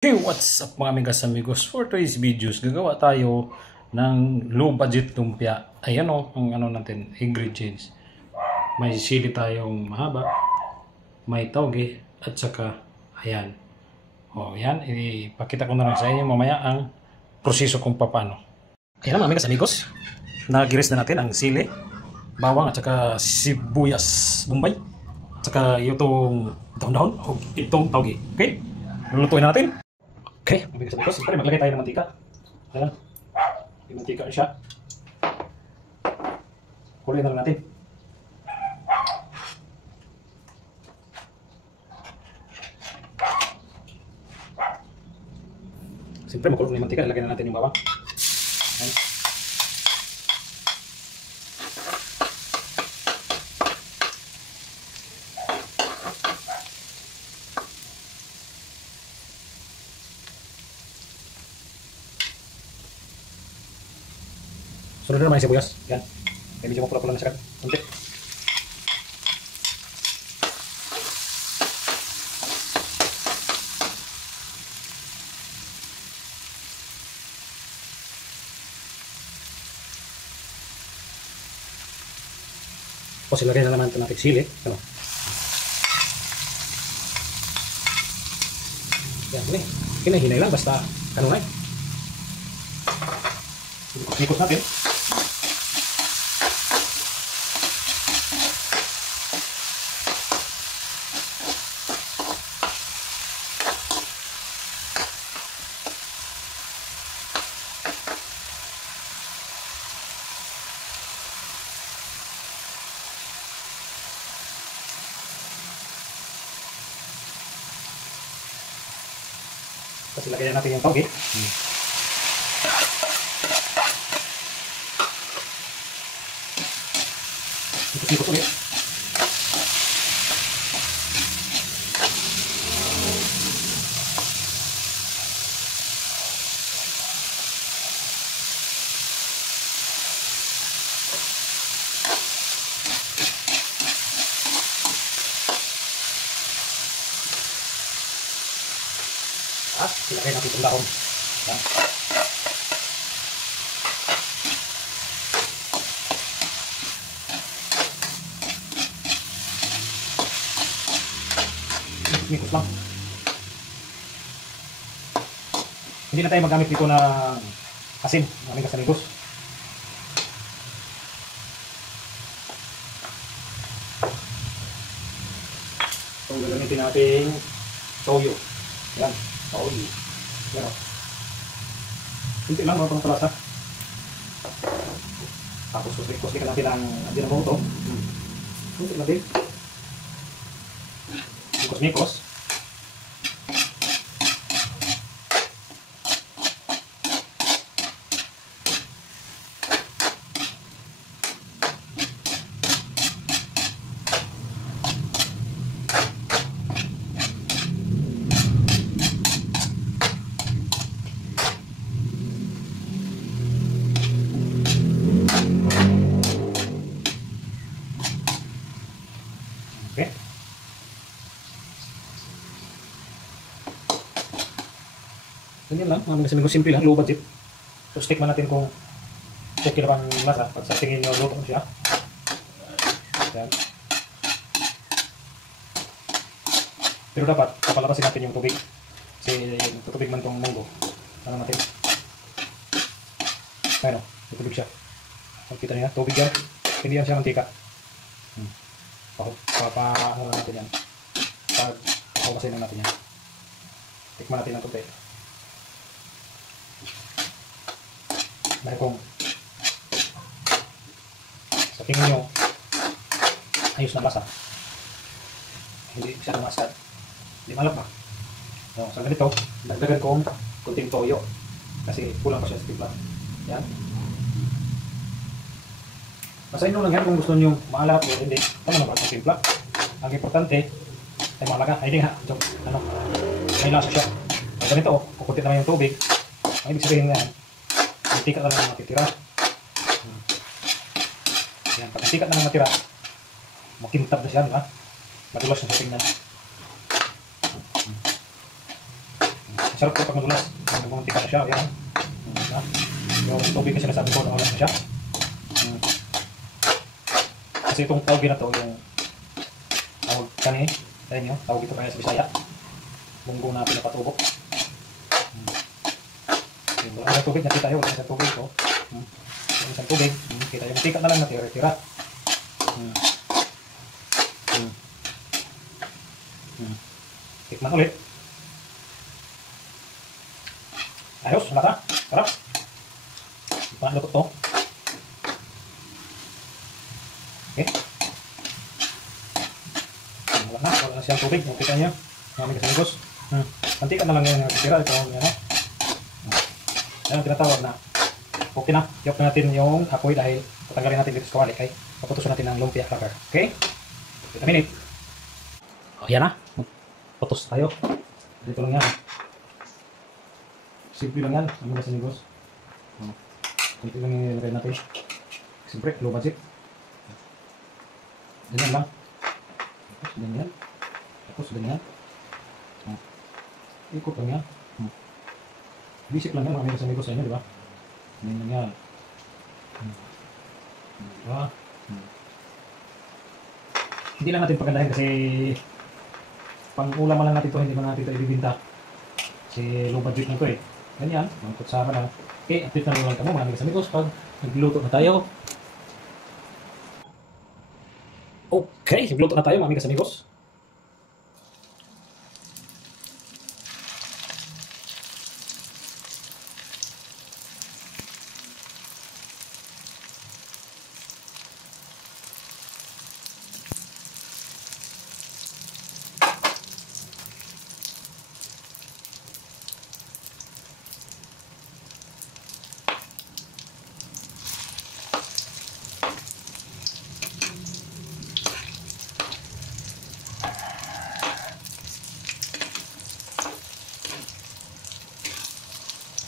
Hey, what's up mga amigas amigos? For today's videos, gagawa tayo ng low budget lumpia. Ayan o, ang ano natin, ingredients. May sili tayong mahaba, may tauge, at saka, ayan. O, yan, ipakita ko na lang sa inyo mamaya ang proseso kung paano. Ayan mga amigas amigos, nagiris na natin ang sili, bawang, at saka sibuyas bombay, at saka itong daon-daon, o itong tauge. Okay? Lulutuin na natin. Okay, mabigas na ito. Siyempre, maglagay tayo ng mantika. Ayan. May mantika na siya. Kuloy na lang natin. Siyempre, makulong na yung mantika. Ilagay na natin yung bawang. Ayan. Sunod na naman yung sibuyas. Yan. May medyo mapula-pula na siya. Kunti. Tapos ilagay na naman ito natin sili. Ano? Yan. Ini. Hinay-hinay lang. Basta kanunay. Ikot natin. Tapos ilagay natin yung tauge. Ikot-ikot ulit. At ilagay natin itong dahon. Yan. Mikos lang. Hindi na tayo magamit dito ng asin. Maraming kasanigos. So, gagamitin natin toyo. Yan. Toyo. Yan. Kunti lang mga pangkalasa. Tapos kusli-kusli ka natin ang dinamoto. Kunti lang din. Mikos-mikos. Okay. Ganyan lang, mga sabi ko simple lang, low budget. So stick man natin kung okay na bang lasa pag sa tingin nyo luto siya. Yan. Pero dapat papalabasin natin yung tubig. Kasi tutubig man itong munggo. Ano natin? Ayun o, may tubig siya. Kita niya, tubig yan. Hindi yan siya mantika. Ano natin yan. Papalabasin na natin yan. Tikman natin ang tubig. Dahil kung sa tingin nyo ayos na lasa, hindi siya namasad, hindi malap ba? So, sa ganito, dagdagan kong kunting toyo kasi kulang pa siya sa timpla. Yan. Basta inyo lang yan kung gusto nyo maalat o hindi. Tama na ba sa timpla? Ang importante ay maalaga. Ay di nga, ano, may lasa siya. Sa ganito, kukunti naman yung tubig. Ang ibig sabihin na yan, mantika na lang matitira. Yan, pag mantika na lang matira, makintab na siya, di ba? Madulas na sa tingnan. Sarap po pag madulas. Mantika na siya. Yan. Yung tubig kasi nasabi ko, nawalas na siya. Kasi itong tawag na to, yung tawag kani, tayo nyo, tawag ito kaya sa Bisaya. Bunggo na pinapatubo. Wala na tubig, nakita tayo, wala na tubig ko. Wala na tubig, kita yung mantika na lang natira-tira. Tikman ulit. Ayos, lata, sarap. Paano luto to? Okay. Wala na siyang tubig, yung kita niya. Mga amigos. Mantika na lang yung natira, ito yung ano. Ayan ang tinatawag na okay na. Iyok na natin yung apoy dahil patanggalin natin dito sa kawali kay paputusan natin ng lumpia cracker. Okay? Wait a minute. O yan na. Putos tayo. Dito lang yan. Simple lang yan. Amigos. Simple lang yung nilagay natin. Siyempre, low budget. Ganyan lang. Tapos ganyan. Tapos ganyan. Ikot lang yan. Basic lang yan mga amigos sa inyo, di ba? Ganyan lang yan. Diba? Hindi lang natin pagandahin kasi pang ulam lang natin ito, hindi man natin ito ibibinta. Kasi low budget na ito eh. Ganyan, mga kutsara na. Okay, update na lang kamo mga amigos pag nagluto na tayo. Okay, nagluto na tayo mga amigos.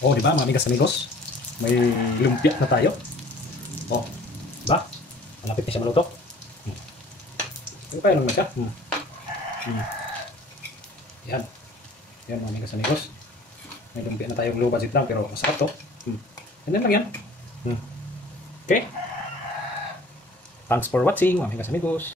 Oh, di ba mga amigos? May lumpia na tayo. Oh, di ba? Malapit na siya maluto. Kaya lang na siya. Yan. Yan mga amigos. May lumpia na tayong low budget lang pero masarap to. Yan lang yan. Okay. Thanks for watching mga amigos.